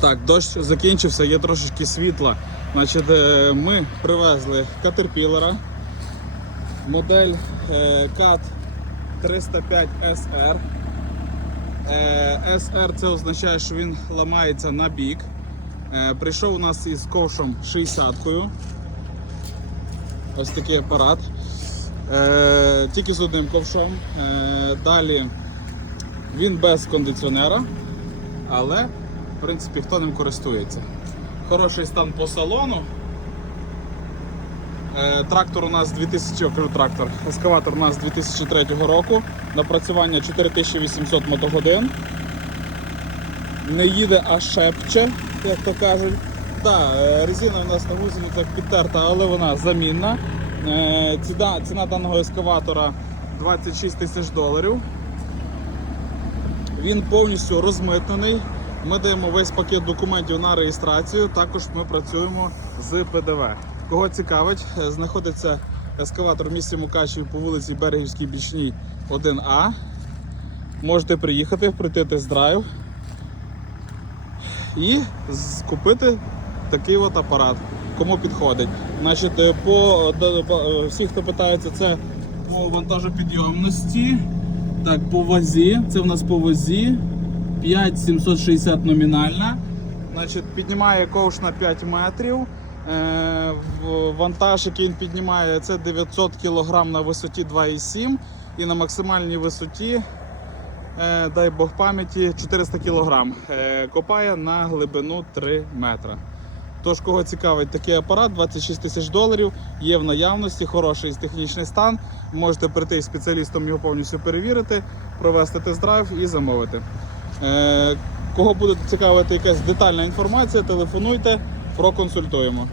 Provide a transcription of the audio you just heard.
Так, дощ закінчився, є трошечки світла. Значить, е, ми привезли Caterpillar, модель е, CAT 305 SR. SR це означає, що він ламається на бік. Е, Прийшов у нас із ковшом 60-кою. Ось такий апарат. Тільки з одним ковшом. Далі він без кондиціонера, але принципі хто ним користується. Хороший стан по салону. Е, Трактор у нас 2000, кажу трактор, ескаватор у нас 2003 року. Напрацювання 4800 мотогодин. Не їде, а шепче, як то кажуть. Так, е, резина у нас на гусеницях підтерта, але вона замінна. Е, Ціна, ціна даного ескаватора 26 тисяч доларів. Він повністю розмитнений. Ми даємо весь пакет документів на реєстрацію. Також ми працюємо з ПДВ. Кого цікавить, е, знаходиться ескаватор в місті Мукачеві по вулиці Берегівській Бічній 1А. Можете приїхати, пройти тест-драйв і купити такий от апарат, кому підходить. Значить, е, по е, всі, хто питається, це по вантажопідйомності. Так, по вазі. Це в нас по вазі. 5760 номінальна. Значить, піднімає ковш на 5 метрів. Е, Вантаж, який він піднімає, це 900 кг на висоті 2,7 і на максимальній висоті, е, дай Бог пам'яті, 400 кг. Е, Копає на глибину 3 метра. Тож, кого цікавить такий апарат, 26 тисяч доларів, є в наявності, хороший технічний стан. Можете прийти із спеціалістом його повністю перевірити, провести тест-драйв і замовити. Е, Кого буде цікавити якась детальна інформація, телефонуйте, проконсультуємо.